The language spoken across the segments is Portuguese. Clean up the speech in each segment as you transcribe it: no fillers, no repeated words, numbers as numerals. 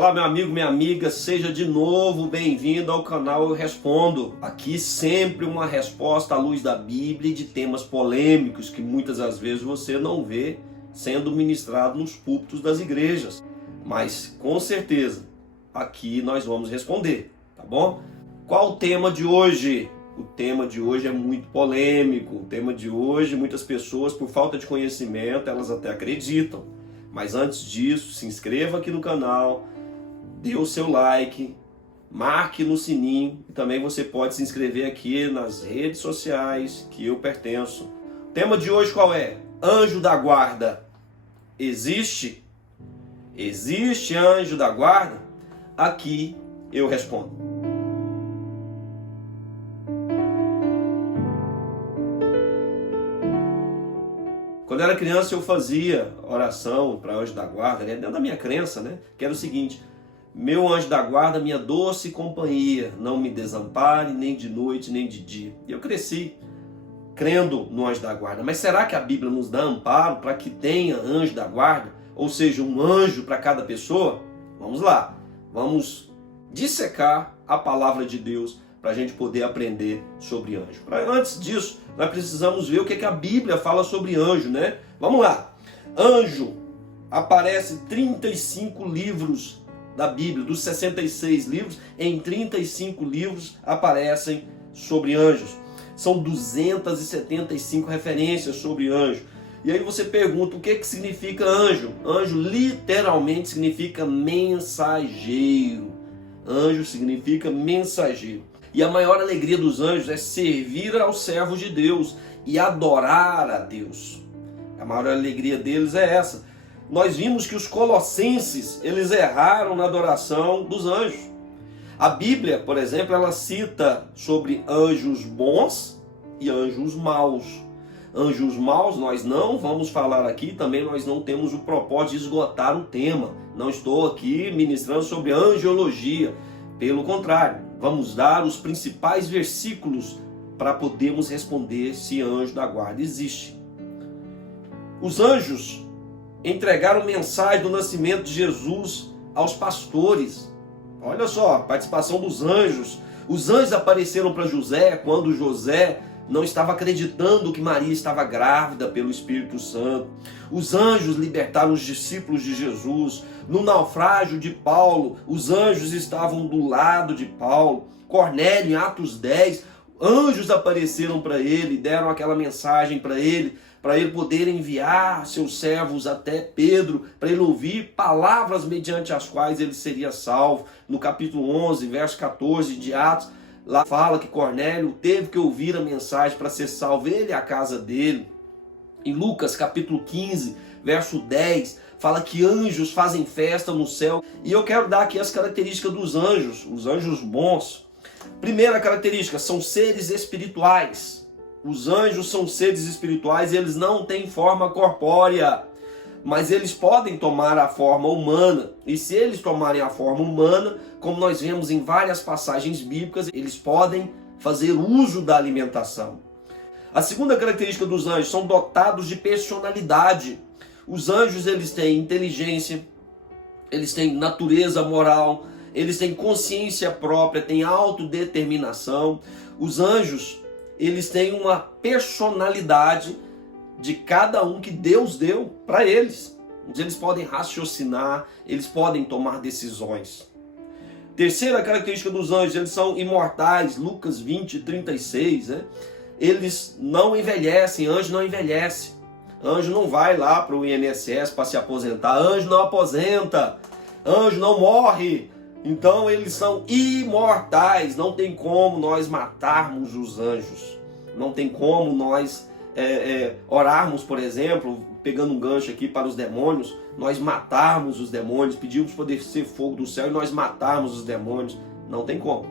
Olá, meu amigo, minha amiga, seja de novo bem-vindo ao canal Eu Respondo. Aqui sempre uma resposta à luz da Bíblia e de temas polêmicos que muitas das vezes você não vê sendo ministrado nos púlpitos das igrejas. Mas com certeza aqui nós vamos responder, tá bom? Qual o tema de hoje? O tema de hoje é muito polêmico. O tema de hoje, muitas pessoas, por falta de conhecimento, elas até acreditam. Mas antes disso, se inscreva aqui no canal, dê o seu like, marque no sininho e também você pode se inscrever aqui nas redes sociais que eu pertenço. O tema de hoje qual é? Anjo da guarda. Existe? Existe anjo da guarda? Aqui eu respondo. Quando eu era criança eu fazia oração para anjo da guarda, né? Dentro da minha crença, né? Que era o seguinte: meu anjo da guarda, minha doce companhia, não me desampare nem de noite nem de dia. E eu cresci crendo no anjo da guarda. Mas será que a Bíblia nos dá amparo para que tenha anjo da guarda? Ou seja, um anjo para cada pessoa? Vamos lá, vamos dissecar a palavra de Deus para a gente poder aprender sobre anjo. Antes disso, nós precisamos ver o que a Bíblia fala sobre anjo, né? Vamos lá. Anjo aparece 35 livros da Bíblia, dos 66 livros, em 35 livros aparecem sobre anjos. São 275 referências sobre anjo. E aí você pergunta, o que significa anjo? Anjo literalmente significa mensageiro. Anjo significa mensageiro. E a maior alegria dos anjos é servir aos servos de Deus e adorar a Deus. A maior alegria deles é essa. Nós vimos que os colossenses, eles erraram na adoração dos anjos. A Bíblia, por exemplo, ela cita sobre anjos bons e anjos maus. Anjos maus nós não vamos falar aqui, também nós não temos o propósito de esgotar o tema. Não estou aqui ministrando sobre angiologia. Pelo contrário, vamos dar os principais versículos para podermos responder se anjo da guarda existe. Os anjos entregaram mensagem do nascimento de Jesus aos pastores. Olha só, a participação dos anjos. Os anjos apareceram para José quando José não estava acreditando que Maria estava grávida pelo Espírito Santo. Os anjos libertaram os discípulos de Jesus. No naufrágio de Paulo, os anjos estavam do lado de Paulo. Cornélio, em Atos 10, anjos apareceram para ele, deram aquela mensagem para ele poder enviar seus servos até Pedro, para ele ouvir palavras mediante as quais ele seria salvo. No capítulo 11, verso 14 de Atos, lá fala que Cornélio teve que ouvir a mensagem para ser salvo, ele e a casa dele. Em Lucas capítulo 15, verso 10, fala que anjos fazem festa no céu. E eu quero dar aqui as características dos anjos, os anjos bons. Primeira característica, são seres espirituais. Os anjos são seres espirituais e eles não têm forma corpórea, mas eles podem tomar a forma humana. E se eles tomarem a forma humana, como nós vemos em várias passagens bíblicas, eles podem fazer uso da alimentação. A segunda característica dos anjos, são dotados de personalidade. Os anjos, eles têm inteligência, eles têm natureza moral, eles têm consciência própria, têm autodeterminação. Os anjos, eles têm uma personalidade de cada um que Deus deu para eles. Eles podem raciocinar, eles podem tomar decisões. Terceira característica dos anjos, eles são imortais. Lucas 20, 36, né? Eles não envelhecem, anjo não envelhece. Anjo não vai lá para o INSS para se aposentar, anjo não aposenta, anjo não morre. Então eles são imortais, não tem como nós matarmos os anjos. Não tem como nós orarmos, por exemplo, pegando um gancho aqui para os demônios, nós matarmos os demônios, pedimos para descer fogo do céu e nós matarmos os demônios. Não tem como.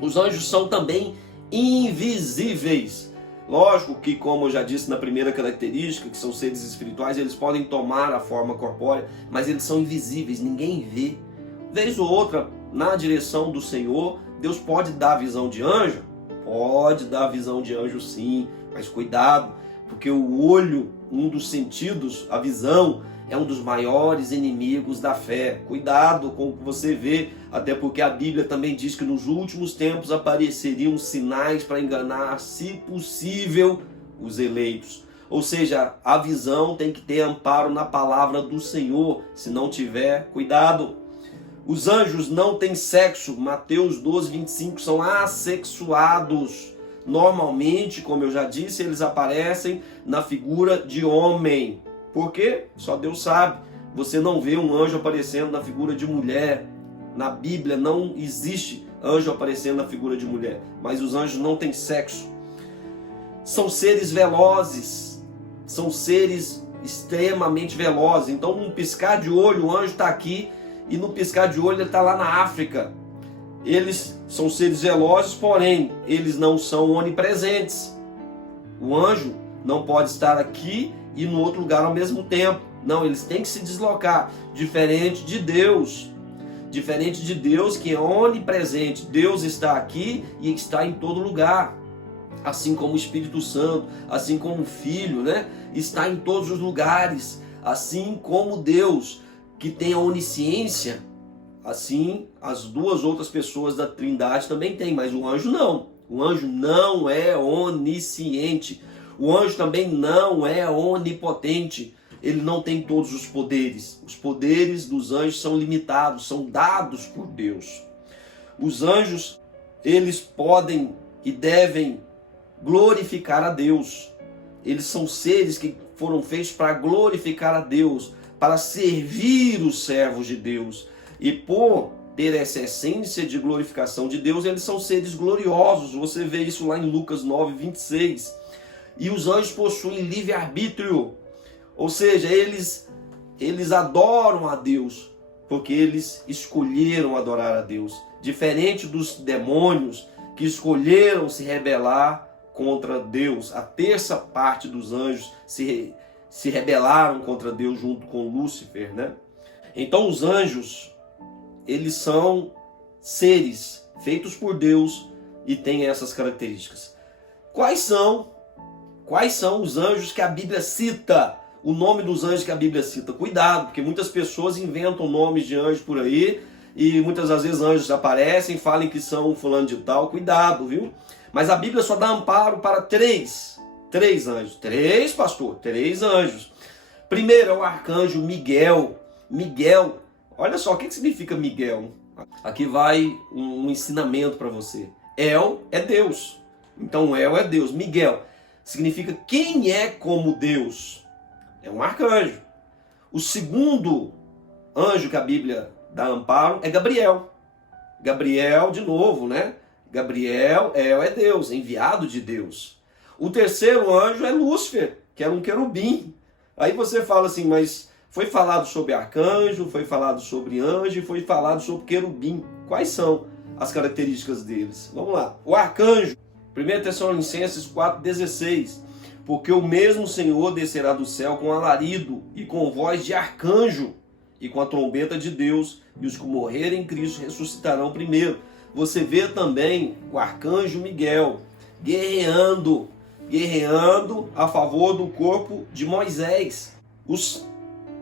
Os anjos são também invisíveis. Lógico que, como eu já disse na primeira característica, que são seres espirituais, eles podem tomar a forma corpórea, mas eles são invisíveis, ninguém vê. Vez ou outra, na direção do Senhor, Deus pode dar visão de anjo? Pode dar visão de anjo sim, mas cuidado, porque o olho, um dos sentidos, a visão, é um dos maiores inimigos da fé. Cuidado com o que você vê, até porque a Bíblia também diz que nos últimos tempos apareceriam sinais para enganar, se possível, os eleitos. Ou seja, a visão tem que ter amparo na palavra do Senhor. Se não tiver, cuidado. Os anjos não têm sexo. Mateus 12, 25, são assexuados. Normalmente, como eu já disse, eles aparecem na figura de homem. Por quê? Só Deus sabe. Você não vê um anjo aparecendo na figura de mulher. Na Bíblia não existe anjo aparecendo na figura de mulher. Mas os anjos não têm sexo. São seres velozes. São seres extremamente velozes. Então, num piscar de olho, o anjo está aqui. E no piscar de olho, ele está lá na África. Eles são seres velozes, porém, eles não são onipresentes. O anjo não pode estar aqui e no outro lugar ao mesmo tempo. Não, eles têm que se deslocar. Diferente de Deus. Diferente de Deus, que é onipresente. Deus está aqui e está em todo lugar. Assim como o Espírito Santo, assim como o Filho, né? Está em todos os lugares. Assim como Deus, que tem a onisciência, assim as duas outras pessoas da Trindade também têm, mas o anjo não. O anjo não é onisciente. O anjo também não é onipotente. Ele não tem todos os poderes. Os poderes dos anjos são limitados, são dados por Deus. Os anjos, eles podem e devem glorificar a Deus. Eles são seres que foram feitos para glorificar a Deus, para servir os servos de Deus. E por ter essa essência de glorificação de Deus, eles são seres gloriosos. Você vê isso lá em Lucas 9, 26. E os anjos possuem livre-arbítrio. Ou seja, eles adoram a Deus, porque eles escolheram adorar a Deus. Diferente dos demônios que escolheram se rebelar contra Deus. A terça parte dos anjos se rebelaram contra Deus junto com Lúcifer, né? Então os anjos, eles são seres feitos por Deus e têm essas características. Quais são os anjos que a Bíblia cita? O nome dos anjos que a Bíblia cita. Cuidado, porque muitas pessoas inventam nomes de anjos por aí e muitas das vezes anjos aparecem, falam que são fulano de tal. Cuidado, viu? Mas a Bíblia só dá amparo para três anjos. Três anjos. Primeiro é o arcanjo Miguel. Miguel, olha só, o que significa Miguel? Aqui vai um ensinamento para você. El é Deus. Então El é Deus. Miguel significa quem é como Deus. É um arcanjo. O segundo anjo que a Bíblia dá amparo é Gabriel. Gabriel, de novo, né? Gabriel, El é Deus, enviado de Deus. O terceiro anjo é Lúcifer, que era um querubim. Aí você fala assim, mas foi falado sobre arcanjo, foi falado sobre anjo, foi falado sobre querubim. Quais são as características deles? Vamos lá. O arcanjo, 1 Tessalonicenses 4,16. Porque o mesmo Senhor descerá do céu com alarido e com voz de arcanjo e com a trombeta de Deus, e os que morrerem em Cristo ressuscitarão primeiro. Você vê também o arcanjo Miguel guerreando a favor do corpo de Moisés. Os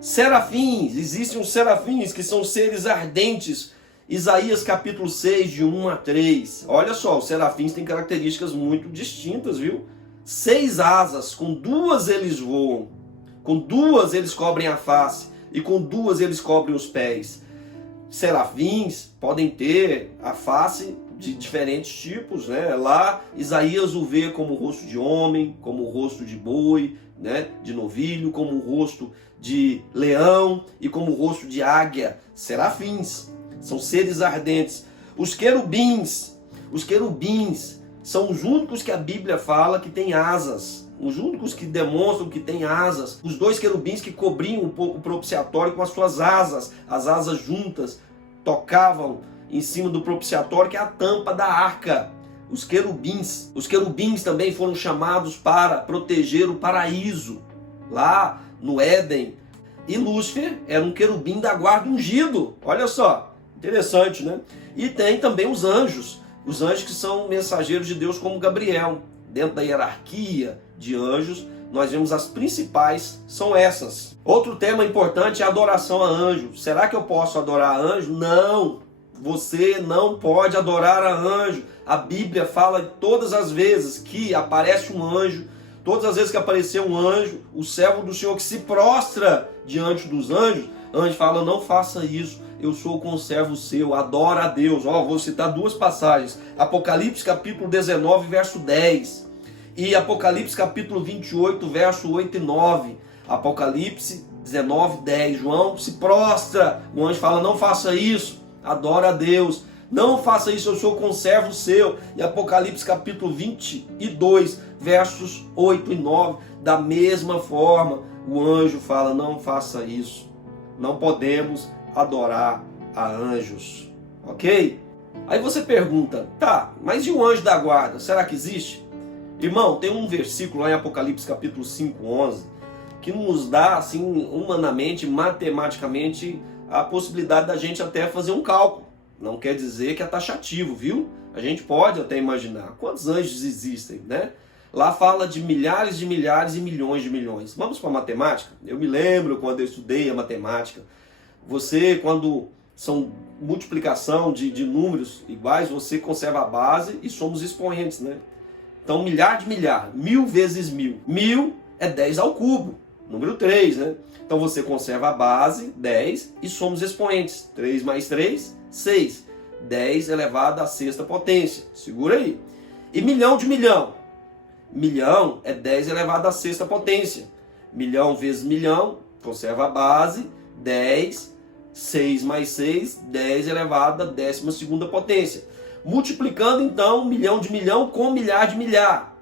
serafins, existem os serafins que são seres ardentes. Isaías capítulo 6, de 1 a 3. Olha só, os serafins têm características muito distintas, viu? 6 asas, com 2 eles voam, com 2 eles cobrem a face e com 2 eles cobrem os pés. Serafins podem ter a face de diferentes tipos, né? Lá Isaías o vê como o rosto de homem, como o rosto de boi, né? De novilho, como o rosto de leão e como o rosto de águia. Serafins são seres ardentes. Os querubins são os únicos que a Bíblia fala que têm asas. Os únicos que demonstram que têm asas. Os 2 querubins que cobriam o propiciatório com as suas asas. As asas juntas tocavam em cima do propiciatório, que é a tampa da arca. Os querubins. Os querubins também foram chamados para proteger o paraíso, lá no Éden. E Lúcifer era um querubim da guarda ungido. Olha só, interessante, né? E tem também os anjos que são mensageiros de Deus, como Gabriel. Dentro da hierarquia de anjos, nós vemos as principais são essas. Outro tema importante é a adoração a anjo. Será que eu posso adorar a anjo? Não, você não pode adorar a anjo. A Bíblia fala todas as vezes que aparece um anjo, todas as vezes que apareceu um anjo, o servo do Senhor que se prostra diante dos anjos, o anjo fala, não faça isso, eu sou o conservo seu, adora a Deus. Vou citar duas passagens, Apocalipse capítulo 19, verso 10, e Apocalipse capítulo 28, verso 8 e 9, Apocalipse 19, 10, João se prostra, o anjo fala, não faça isso, adora a Deus, não faça isso, eu sou conservo seu. E Apocalipse capítulo 22, versos 8 e 9, da mesma forma, o anjo fala, não faça isso, não podemos adorar a anjos, ok? Aí você pergunta, tá, mas e o anjo da guarda, será que existe? Irmão, tem um versículo lá em Apocalipse capítulo 5, 11, que nos dá, assim, humanamente, matematicamente, a possibilidade da gente até fazer um cálculo. Não quer dizer que é taxativo, viu? A gente pode até imaginar quantos anjos existem, né? Lá fala de milhares e milhões de milhões. Vamos para a matemática? Eu me lembro quando eu estudei a matemática. Você, quando são multiplicação de números iguais, você conserva a base e somos expoentes, né? Então, milhar de milhar, 1000 vezes 1000. 1000 é 10 ao cubo, número 3, né? Então, você conserva a base, 10, e somos expoentes. 3 mais 3, 6. 10 elevado à sexta potência. Segura aí. E milhão de milhão. Milhão é 10 elevado à sexta potência. Milhão vezes milhão, conserva a base, 10, 6 mais 6, 10 elevado à 12ª potência. Multiplicando então milhão de milhão com milhar de milhar.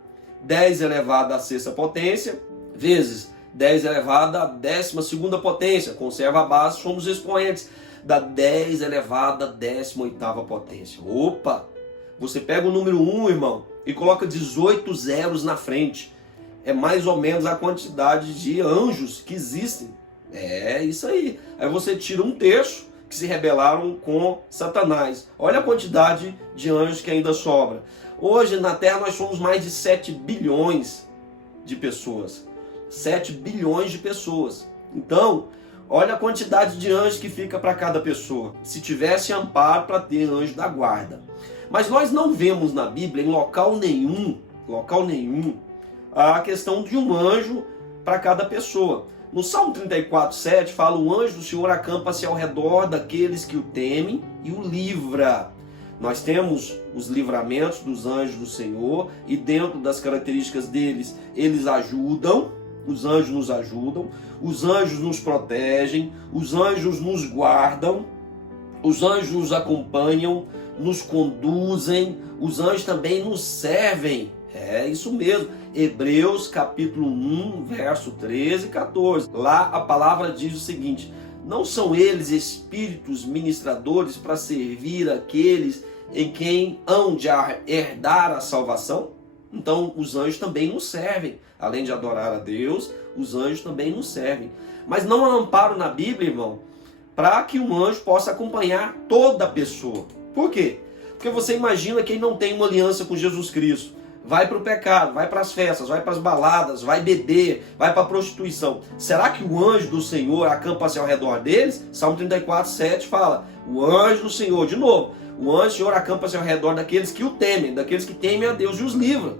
10 elevado à sexta potência, vezes 10 elevado à 12ª potência. Conserva a base, somos expoentes. Da 10 elevado à 18ª potência. Opa! Você pega o número 1, irmão, e coloca 18 zeros na frente. É mais ou menos a quantidade de anjos que existem. É isso aí. Aí você tira um terço que se rebelaram com Satanás. Olha a quantidade de anjos que ainda sobra. Hoje na Terra nós somos mais de 7 bilhões de pessoas. 7 bilhões de pessoas. Então, olha a quantidade de anjos que fica para cada pessoa. Se tivesse amparo para ter anjo da guarda. Mas nós não vemos na Bíblia, em local nenhum, a questão de um anjo para cada pessoa. No Salmo 34, 7, fala, o anjo do Senhor acampa-se ao redor daqueles que o temem e o livra. Nós temos os livramentos dos anjos do Senhor e dentro das características deles, eles ajudam, os anjos nos ajudam, os anjos nos protegem, os anjos nos guardam, os anjos nos acompanham, nos conduzem, os anjos também nos servem. É isso mesmo. Hebreus capítulo 1, verso 13 e 14. Lá a palavra diz o seguinte, não são eles espíritos ministradores para servir aqueles em quem hão de herdar a salvação? Então os anjos também nos servem. Além de adorar a Deus, os anjos também nos servem. Mas não há amparo na Bíblia, irmão, para que um anjo possa acompanhar toda a pessoa. Por quê? Porque você imagina quem não tem uma aliança com Jesus Cristo. Vai para o pecado, vai para as festas, vai para as baladas, vai beber, vai para a prostituição. Será que o anjo do Senhor acampa-se ao redor deles? Salmo 34, 7 fala, o anjo do Senhor, de novo, o anjo do Senhor acampa-se ao redor daqueles que o temem, daqueles que temem a Deus e os livra.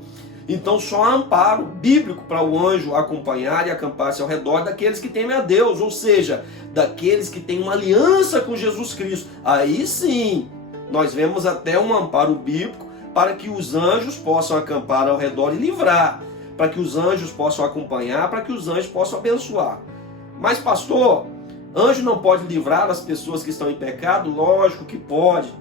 Então só há amparo bíblico para o anjo acompanhar e acampar-se ao redor daqueles que temem a Deus, ou seja, daqueles que têm uma aliança com Jesus Cristo. Aí sim, nós vemos até um amparo bíblico para que os anjos possam acampar ao redor e livrar, para que os anjos possam acompanhar, para que os anjos possam abençoar. Mas pastor, anjo não pode livrar as pessoas que estão em pecado? Lógico que pode,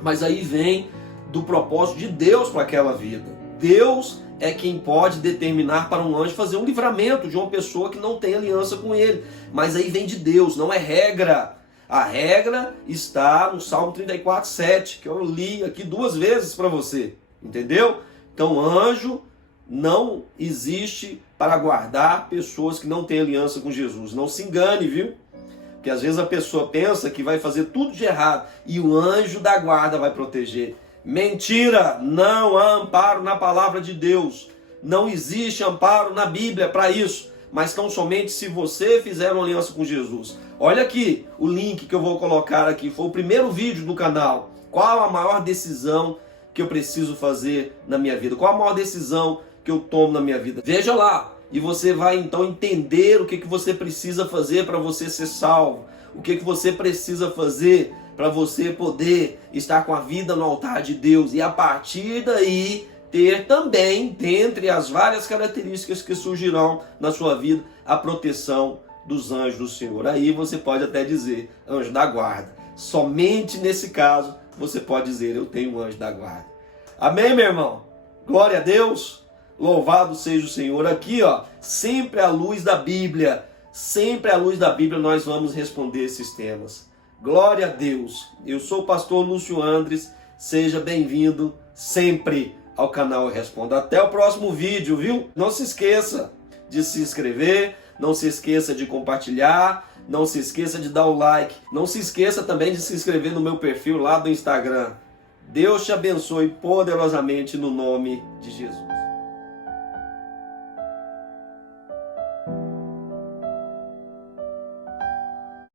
mas aí vem do propósito de Deus para aquela vida. Deus é quem pode determinar para um anjo fazer um livramento de uma pessoa que não tem aliança com ele, mas aí vem de Deus, não é regra. A regra está no Salmo 34, 7, que eu li aqui 2 vezes para você, entendeu? Então anjo não existe para guardar pessoas que não têm aliança com Jesus. Não se engane, viu? Porque às vezes a pessoa pensa que vai fazer tudo de errado e o anjo da guarda vai proteger. Mentira! Não há amparo na palavra de Deus. Não existe amparo na Bíblia para isso, mas tão somente se você fizer uma aliança com Jesus. Olha aqui o link que eu vou colocar aqui, foi o primeiro vídeo do canal. Qual a maior decisão que eu preciso fazer na minha vida? Qual a maior decisão que eu tomo na minha vida? Veja lá, e você vai então entender o que você precisa fazer para você ser salvo. O que você precisa fazer para você poder estar com a vida no altar de Deus. E a partir daí ter também, dentre as várias características que surgirão na sua vida, a proteção dos anjos do Senhor. Aí você pode até dizer, anjo da guarda. Somente nesse caso você pode dizer, eu tenho um anjo da guarda. Amém, meu irmão? Glória a Deus. Louvado seja o Senhor. Aqui, ó, sempre à luz da Bíblia. Sempre à luz da Bíblia nós vamos responder esses temas. Glória a Deus. Eu sou o pastor Lúcio Andres. Seja bem-vindo sempre ao canal Responda. Até o próximo vídeo, viu? Não se esqueça de se inscrever, não se esqueça de compartilhar, não se esqueça de dar o like, não se esqueça também de se inscrever no meu perfil lá do Instagram. Deus te abençoe poderosamente no nome de Jesus.